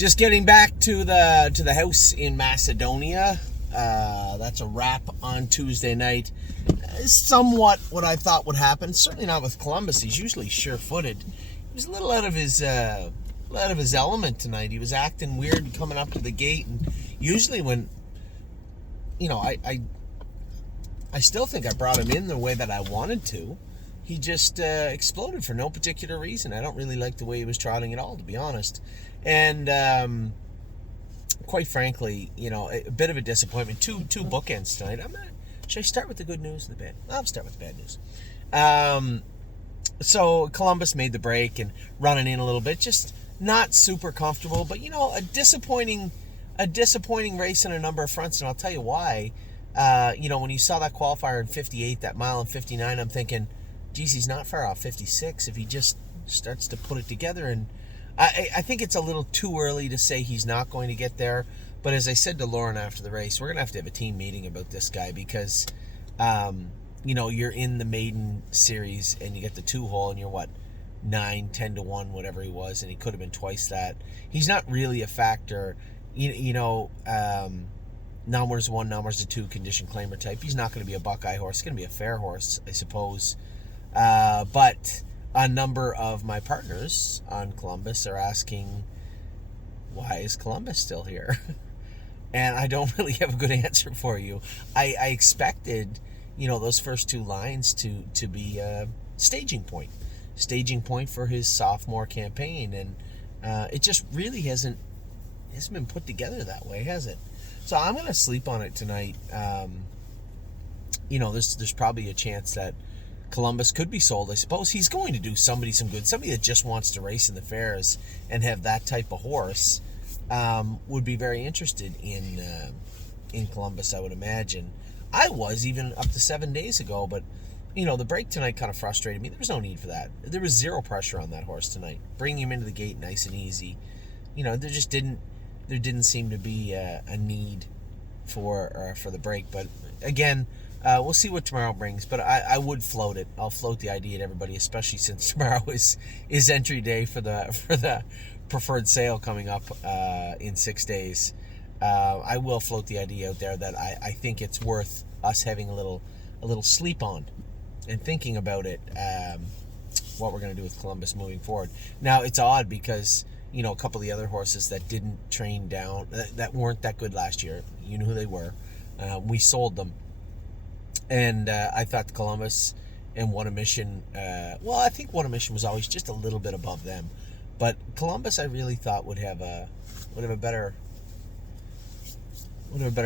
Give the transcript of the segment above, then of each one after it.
Just getting back to the house in Macedonia. That's a wrap on Tuesday night. Somewhat what I thought would happen. Certainly not with Columbus. He's usually sure-footed. He was a little out of his element tonight. He was acting weird coming up to the gate, and usually when, I still think I brought him in the way that I wanted to. He just exploded for no particular reason. I don't really like the way he was trotting at all, to be honest. And quite frankly, a bit of a disappointment. Two bookends tonight. Should I start with the good news and the bad? I'll start with the bad news. So Columbus made the break and running in a little bit, just not super comfortable, but a disappointing race on a number of fronts, and I'll tell you why. When you saw that qualifier in 58, that mile in 59, I'm thinking, geez, he's not far off 56 if he just starts to put it together. And I think it's a little too early to say he's not going to get there. But as I said to Lauren after the race, we're going to have a team meeting about this guy because, you're in the maiden series and you get the 2-hole and you're 9-10 to 1, whatever he was, and he could have been twice that. He's not really a factor. Numbers 1, numbers 2 condition claimer type. He's not going to be a Buckeye horse. He's going to be a fair horse, I suppose. But a number of my partners on Columbus are asking, why is Columbus still here? And I don't really have a good answer for you. I expected, those first 2 lines to be a staging point for his sophomore campaign, and it just really hasn't been put together that way, has it? So I'm going to sleep on it tonight. There's probably a chance that Columbus could be sold. I suppose he's going to do somebody some good. Somebody that just wants to race in the fairs and have that type of horse would be very interested in Columbus, I would imagine. I was even up to 7 days ago, but the break tonight kind of frustrated me. There was no need for that. There was zero pressure on that horse tonight. Bringing him into the gate nice and easy. There didn't seem to be a need for the break. But again, we'll see what tomorrow brings. But I would float it. I'll float the idea to everybody, especially since tomorrow is entry day for the preferred sale coming up in 6 days. I will float the idea out there that I think it's worth us having a little sleep on and thinking about it, what we're going to do with Columbus moving forward. Now, it's odd because a couple of the other horses that didn't train down, that weren't that good last year, you know who they were. We sold them. And I thought Columbus and One a Mission, I think One a Mission was always just a little bit above them. But Columbus, I really thought would have a better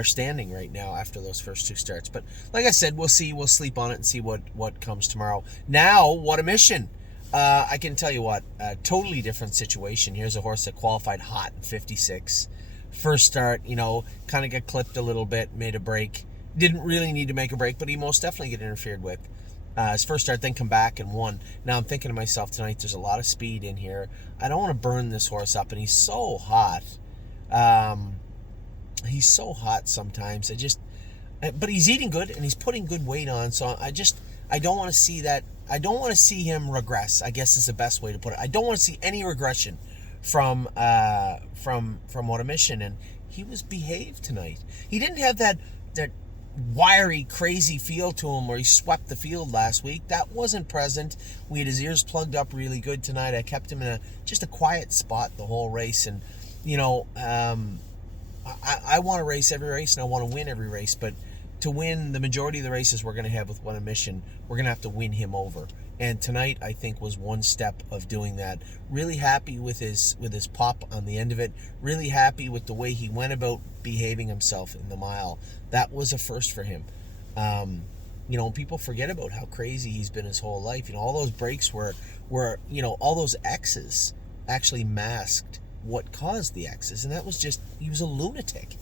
standing right now after those first 2 starts. But like I said, we'll see. We'll sleep on it and see what comes tomorrow. Now, What a Mission. I can tell you what, a totally different situation. Here's a horse that qualified hot in 56. First start, kind of got clipped a little bit, made a break. Didn't really need to make a break, but he most definitely get interfered with. His first start, then come back and won. Now I'm thinking to myself tonight, there's a lot of speed in here. I don't want to burn this horse up, and he's so hot. He's so hot sometimes. But he's eating good, and he's putting good weight on, so I don't want to see that. I don't want to see him regress, I guess is the best way to put it. I don't want to see any regression from What a Mission, and he was behaved tonight. He didn't have that wiry, crazy feel to him where he swept the field last week. That wasn't present. We had his ears plugged up really good tonight. I kept him in just a quiet spot the whole race, and I want to race every race and I want to win every race, but to win the majority of the races we're going to have with One a Mission, we're going to have to win him over. And tonight, I think, was one step of doing that. Really happy with his pop on the end of it. Really happy with the way he went about behaving himself in the mile. That was a first for him. People forget about how crazy he's been his whole life. All those breaks were all those X's actually masked what caused the X's, and that was just, he was a lunatic.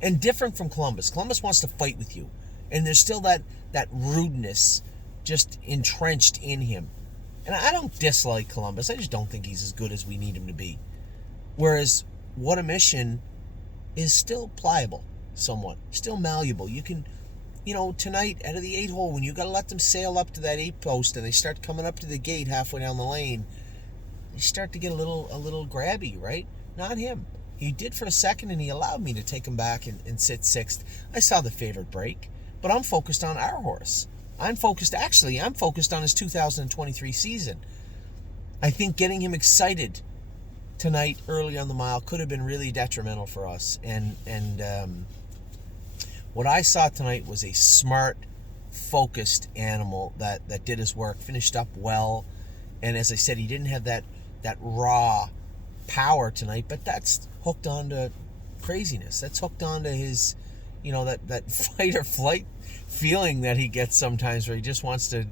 And different from Columbus. Columbus wants to fight with you, and there's still that rudeness just entrenched in him. And I don't dislike Columbus. I just don't think he's as good as we need him to be. Whereas What a Mission is still pliable somewhat, still malleable. You can, tonight out of the 8-hole, when you got to let them sail up to that 8 post and they start coming up to the gate halfway down the lane, you start to get a little grabby, right? Not him. He did for a second, and he allowed me to take him back and sit sixth. I saw the favorite break, but I'm focused on our horse. I'm focused on his 2023 season. I think getting him excited tonight early on the mile could have been really detrimental for us. And what I saw tonight was a smart, focused animal that did his work, finished up well. And as I said, he didn't have that raw power tonight, but that's hooked onto craziness. That's hooked onto his, that fight or flight feeling that he gets sometimes, where he just wants to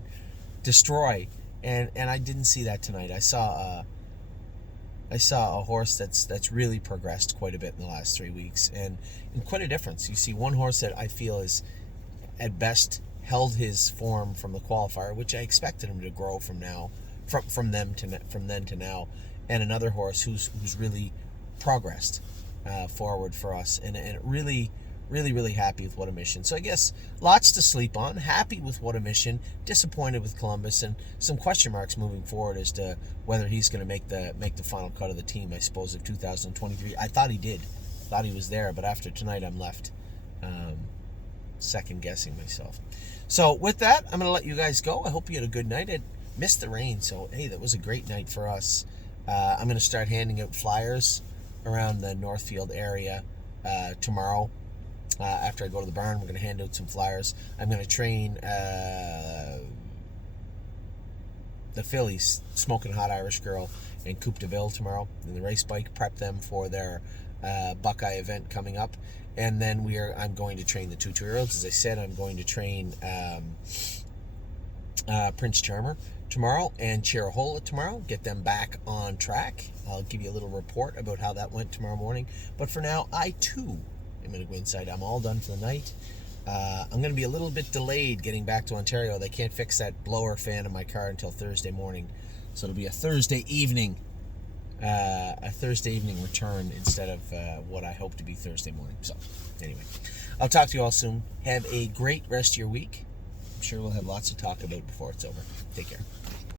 destroy. And I didn't see that tonight. I saw a horse that's really progressed quite a bit in the last 3 weeks, and quite a difference. You see one horse that I feel is at best held his form from the qualifier, which I expected him to grow from then to now, and another horse who's really progressed forward for us, and really, really, really happy with What a Mission. So I guess lots to sleep on. Happy with What a Mission. Disappointed with Columbus, and some question marks moving forward as to whether he's going to make the final cut of the team, I suppose, of 2023. I thought he did. Thought he was there, but after tonight, I'm left second guessing myself. So with that, I'm going to let you guys go. I hope you had a good night. I missed the rain, so hey, that was a great night for us. I'm going to start handing out flyers around the Northfield area tomorrow. After I go to the barn, we're going to hand out some flyers. I'm going to train the fillies, Smoking Hot Irish Girl and Coupe de Ville tomorrow in the race bike, prep them for their Buckeye event coming up. And then I'm going to train the 2-2-year-olds. As I said, I'm going to train Prince Charmer tomorrow and Chirahola tomorrow, get them back on track. I'll give you a little report about how that went tomorrow morning. But for now, I too am going to go inside. I'm all done for the night. I'm going to be a little bit delayed getting back to Ontario. They can't fix that blower fan in my car until Thursday morning. So it'll be a Thursday evening return instead of what I hope to be Thursday morning. So anyway, I'll talk to you all soon. Have a great rest of your week. I'm sure we'll have lots to talk about before it's over. Take care.